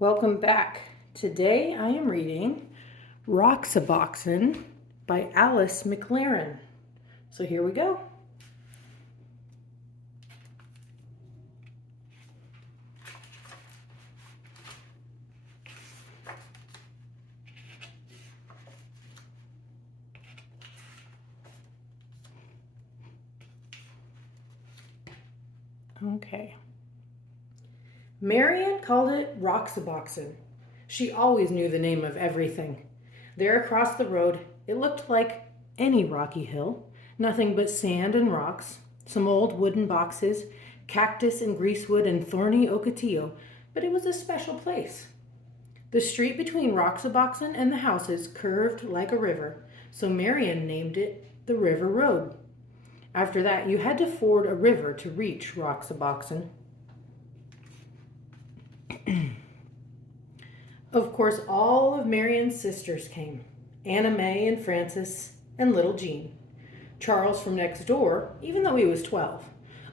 Welcome back. Today I am reading Roxaboxen by Alice McLaren. So here we go. Okay. Marian called it Roxaboxen. She always knew the name of everything. There across the road, it looked like any rocky hill, nothing but sand and rocks, some old wooden boxes, cactus and greasewood and thorny ocotillo, but it was a special place. The street between Roxaboxen and the houses curved like a river, so Marian named it the River Road. After that, you had to ford a river to reach Roxaboxen. Of course, all of Marian's sisters came. Anna May and Frances and little Jean. Charles from next door, even though he was 12.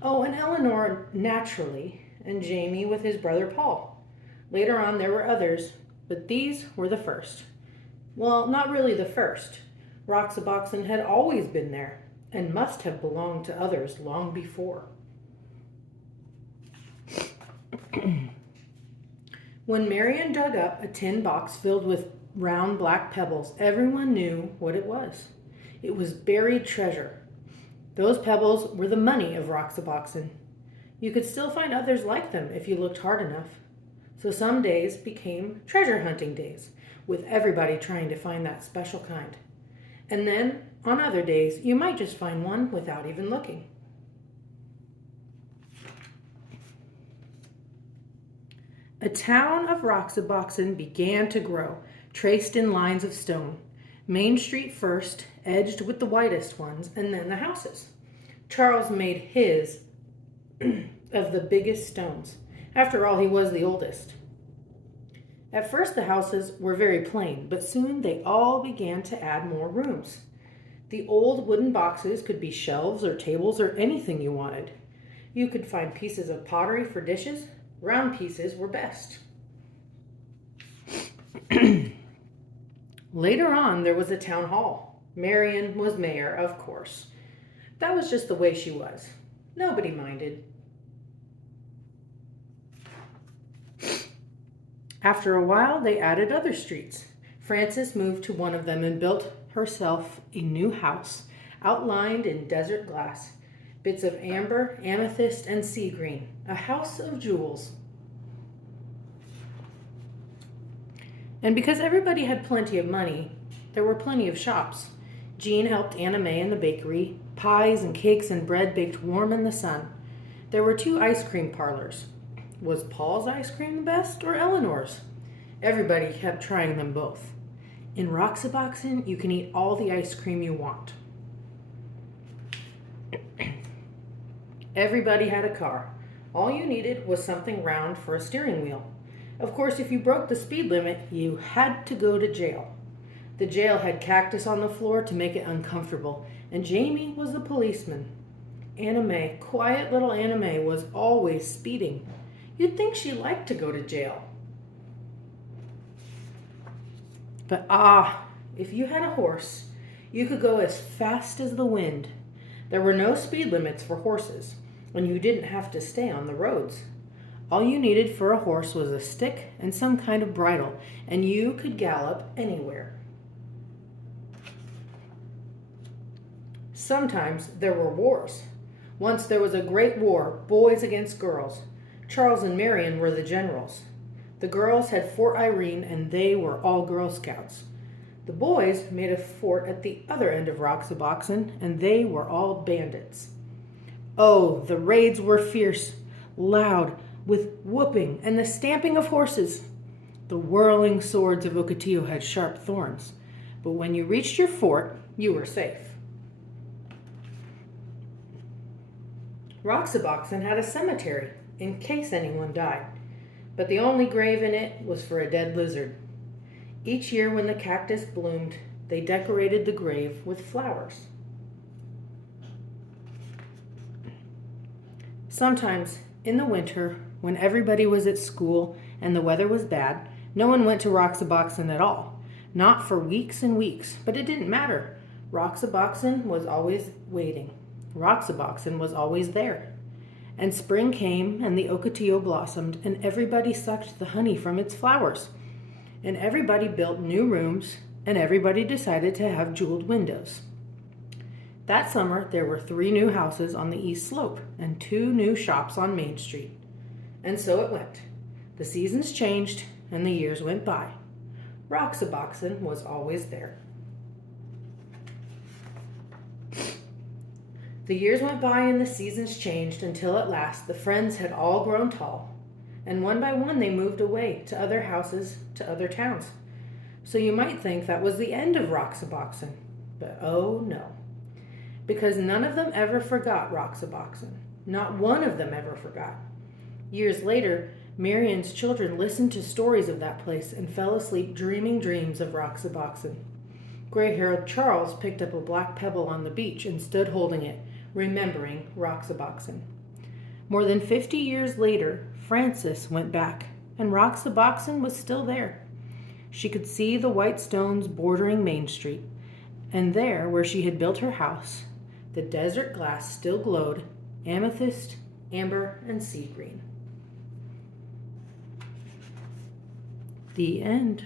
Oh, and Eleanor naturally, and Jamie with his brother Paul. Later on there were others, but these were the first. Well, not really the first. Roxaboxen had always been there and must have belonged to others long before. When Marian dug up a tin box filled with round black pebbles, everyone knew what it was. It was buried treasure. Those pebbles were the money of Roxaboxen. You could still find others like them if you looked hard enough. So some days became treasure hunting days, with everybody trying to find that special kind. And then, on other days, you might just find one without even looking. A town of Roxaboxen began to grow, traced in lines of stone. Main Street first, edged with the whitest ones, and then the houses. Charles made his of the biggest stones. After all, he was the oldest. At first, the houses were very plain, but soon they all began to add more rooms. The old wooden boxes could be shelves or tables or anything you wanted. You could find pieces of pottery for dishes. Round pieces were best. Later on, there was a town hall. Marian was mayor, of course. That was just the way she was. Nobody minded. After a while, they added other streets. Frances moved to one of them and built herself a new house, outlined in desert glass. Bits of amber, amethyst, and sea green. A house of jewels. And because everybody had plenty of money, there were plenty of shops. Jean helped Anna May in the bakery. Pies and cakes and bread baked warm in the sun. There were 2 ice cream parlors. Was Paul's ice cream the best or Eleanor's? Everybody kept trying them both. In Roxaboxen, you can eat all the ice cream you want. Everybody had a car. All you needed was something round for a steering wheel. Of course, if you broke the speed limit, you had to go to jail. The jail had cactus on the floor to make it uncomfortable, and Jamie was the policeman. Anna May, quiet little Anna May, was always speeding. You'd think she liked to go to jail. But if you had a horse, you could go as fast as the wind. There were no speed limits for horses, and you didn't have to stay on the roads. All you needed for a horse was a stick and some kind of bridle, and you could gallop anywhere. Sometimes there were wars. Once there was a great war, boys against girls. Charles and Marian were the generals. The girls had Fort Irene, and they were all Girl Scouts. The boys made a fort at the other end of Roxaboxen, and they were all bandits. Oh, the raids were fierce, loud, with whooping and the stamping of horses. The whirling swords of Ocotillo had sharp thorns, but when you reached your fort, you were safe. Roxaboxen had a cemetery in case anyone died, but the only grave in it was for a dead lizard. Each year when the cactus bloomed, they decorated the grave with flowers. Sometimes, in the winter, when everybody was at school and the weather was bad, no one went to Roxaboxen at all. Not for weeks and weeks, but it didn't matter. Roxaboxen was always waiting. Roxaboxen was always there. And spring came, and the ocotillo blossomed, and everybody sucked the honey from its flowers. And everybody built new rooms, and everybody decided to have jeweled windows. That summer, there were 3 new houses on the east slope and 2 new shops on Main Street. And so it went. The seasons changed, and the years went by. Roxaboxen was always there. The years went by and the seasons changed until at last the friends had all grown tall, and one by one they moved away to other houses, to other towns. So you might think that was the end of Roxaboxen, but oh no. Because none of them ever forgot Roxaboxen. Not one of them ever forgot. Years later, Marion's children listened to stories of that place and fell asleep dreaming dreams of Roxaboxen. Gray-haired Charles picked up a black pebble on the beach and stood holding it, remembering Roxaboxen. More than 50 years later, Frances went back, and Roxaboxen was still there. She could see the white stones bordering Main Street, and there, where she had built her house, the desert glass still glowed, amethyst, amber, and sea green. The end.